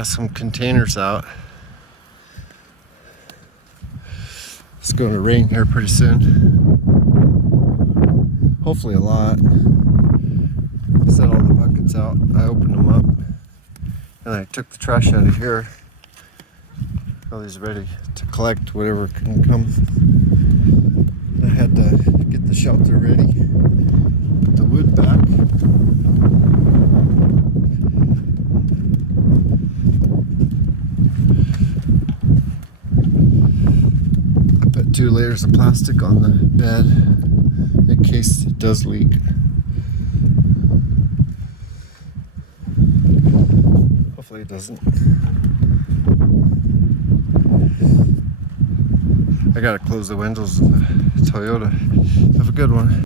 got some containers out. It's going to rain here pretty soon. Hopefully a lot. Set all the buckets out. I opened them up and I took the trash out of here. All these ready to collect whatever can come. I had to get the shelter ready. Put the wood back. I put 2 layers of plastic on the bed in case it does leak. Hopefully it doesn't. I gotta close the windows of the Toyota. Have a good one.